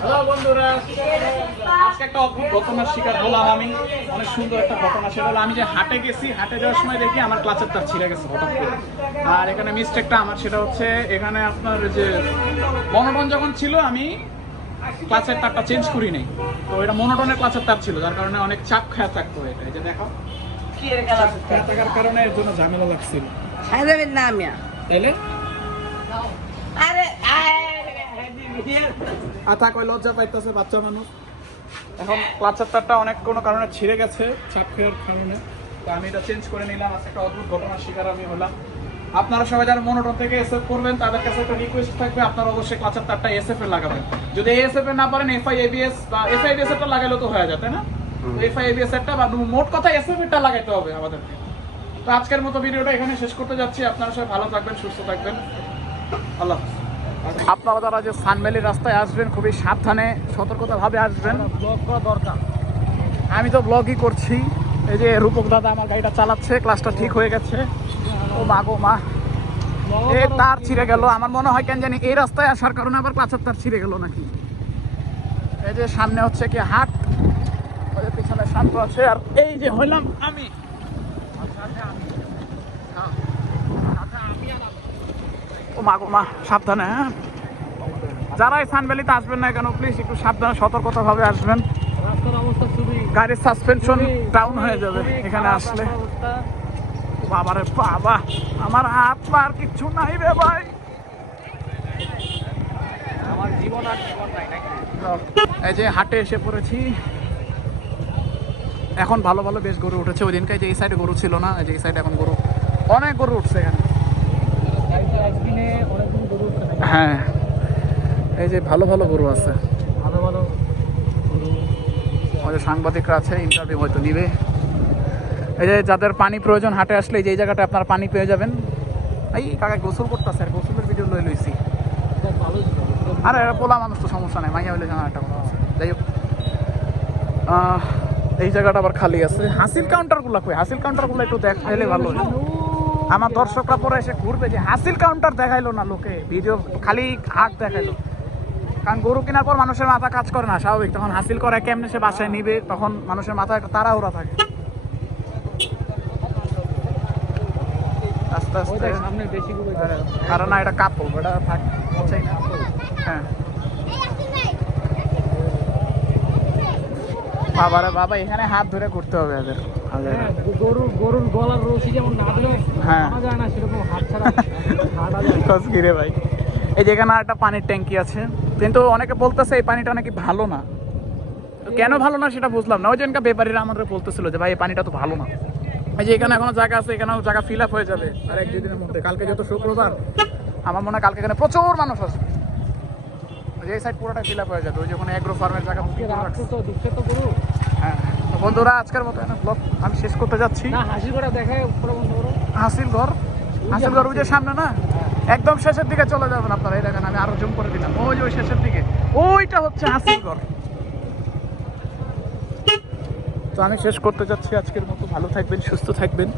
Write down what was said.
Hello বন্ধুরা, আজকে একটা অদ্ভুত ঘটনার শিকার হলাম আমি। অনেক সুন্দর একটা ঘটনা। সেটা হলো আমি যে হাটে গেছি, হাটে যাওয়ার সময় দেখি আমার ক্লাচের তার ছিঁড়ে গেছে হঠাৎ করে। আর এখানে মিস্টেকটা আমার, সেটা হচ্ছে এখানে আপনার যে মনোটন যখন ছিল আমি ক্লাচের তারটা চেঞ্জ করি নাই। তো এটা মনোটনের ক্লাচের তার ছিল, যার কারণে অনেক চাপ খায়া থাকতো। এটা এই যে দেখো কি এর খায়া থাকার কারণে এর জন্য ঝামেলা লাগছিল। তাইলে লজ্জা পাইতেছে বাচ্চা মানুষ। এখন ক্লাচের তারটা অনেক কোনো কারণে ছিঁড়ে গেছে চাপ খাওয়ার কারণে। তো আমি এটা চেঞ্জ করে নিলাম। আজকে একটা অদ্ভুত ঘটনার শিকার আমি হলাম। আপনারা সবাই যারা মনোটন থেকে এসএফ করবেন তাদের কাছে একটা রিকোয়েস্ট থাকবে, আপনারা অবশ্যই ক্লাচের তারটা এসএফ এর লাগাবেন। যদি এসএফ এর না পারেন এফআই এবিএস বা এফআই এবিএস এরটা লাগাইলে তো হয়ে যায়, তাই না? তো এফআই এবিএস এরটা বা মোট কথা এসএফ এরটা লাগাইতে হবে আমাদেরকে। তো আজকের মতো ভিডিওটা এখানে শেষ করতে যাচ্ছি। আপনারা সবাই ভালো থাকবেন, সুস্থ থাকবেন। আল্লাহ হাফেজ। আপনারা যারা যে সানভ্যালি রাস্তায় আসবেন খুবই সাবধানে সতর্কতাভাবে আসবেন। ব্লগ করা দরকার। আমি তো ব্লগই করছি। এই যে রূপক দাদা আমার গাড়িটা চালাচ্ছে, ক্লাসটা ঠিক হয়ে গেছে। ও মা গো মা, এই তার ছিঁড়ে গেল। আমার মনে হয় কেন জানি এই রাস্তায় আসার কারণে আবার ক্লাচের তার ছিঁড়ে গেল নাকি। এই যে সামনে হচ্ছে কি হাট, ওই যে পিছনে শান্ত আছে, আর এই যে হইলাম আমি। ও মা গো মা, সাবধানে। হ্যাঁ, যারা এই সানভ্যালিতে আসবেন না কেন প্লিজ একটু সাবধানে সতর্কতাভাবে আসবেন। গাড়ির সাসপেনশন ডাউন হয়ে যাবে এখানে আসলে। বাবারে বাবা, আমার হাত পা আর কিচ্ছু নাই রে ভাই। আমার জীবন আর জীবন নাই। এই যে হাটে এসে পড়েছি। এখন ভালো ভালো বেশ গরু উঠেছে। ওই দিনকে যে এই সাইডে গরু ছিল না, এই যে এই সাইডে এখন গরু, অনেক গরু উঠছে এখানে। হ্যাঁ, এই যে ভালো ভালো গরু আছে, ভালো ভালো গরু। সাংবাদিকরা আছে, ইন্টারভিউ হয়তো নিবে। এই যে যাদের পানি প্রয়োজন হাটে আসলে এই জায়গাটা আপনারা পানি পেয়ে যাবেন। এই কাকা গোসল করতেছে, আর গোসলের ভিডিও লই লইছি। আরে পোলা মানুষ তো সমস্যা নেই, মাইয়া হইলে জানা একটা কথা আছে। যাই হোক, এই জায়গাটা আবার খালি আছে। হাসিল কাউন্টারগুলো কই? হাসিল কাউন্টারগুলো একটু দেখাইলে ভালো হয়। আমার দর্শকরা পরে এসে ঘুরবে যে হাসিল কাউন্টার দেখাইলো না লোকে, ভিডিও খালি হাট দেখাইলো। কারণ গরু কেনার পর মানুষের মাথা কাজ করে না, স্বাভাবিক। তখন হাসিল করে কেমনে সে বাসায় নিবে, তখন মানুষের মাথায় একটা তাড়াহুড়া থাকে। আস্তে আস্তে সামনে বেশি গরু, কারণ না এটা কাপড়, এটা থাক পৌঁছাই না। হ্যাঁ বাবারে বাবা, এখানে হাত ধরে ঘুরতে হবে এদের। গরুর গলার রশি যেমন না ধরে যায় না, সেরকম হাত ছাড়া হাঁটা যায় রে ভাই। এই যে এখানে একটা পানির ট্যাঙ্কি আছে, কিন্তু অনেকে বলতেছে এই পানিটা নাকি ভালো না। কেন ভালো না সেটা বুঝলাম না। ওই জনকা ব্যাপারীরা আমাদের বলতেছিল যে ভাই এই পানিটা তো ভালো না। এই যে এখানে এখনো জায়গা আছে, এখানেও জায়গা ফিল আপ হয়ে যাবে আর এক দুই দিনের মধ্যে। কালকে যত শুক্রবার, আমার মনে হয় কালকে এখানে প্রচুর মানুষ আসবে। এই সাইড পুরোটা ফিল আপ হয়ে যাবে। ওই যে কোনো এগ্রো ফার্মের জায়গা। হ্যাঁ বন্ধুরা, আজকের মতো ব্লগ আমি শেষ করতে যাচ্ছি। হাসিল ঘর দেখায়, হাসিল ঘর, হাসিল ঘর ওই যে সামনে না, একদম শেষের দিকে চলে যাবেন আপনারা। এই দেখেন আমি আরো জুম করে দিলাম, ওই যে ওই শেষের দিকে, ওইটা হচ্ছে হাসিল ঘর। তো আমি শেষ করতে যাচ্ছি আজকের মতো। ভালো থাকবেন, সুস্থ থাকবেন।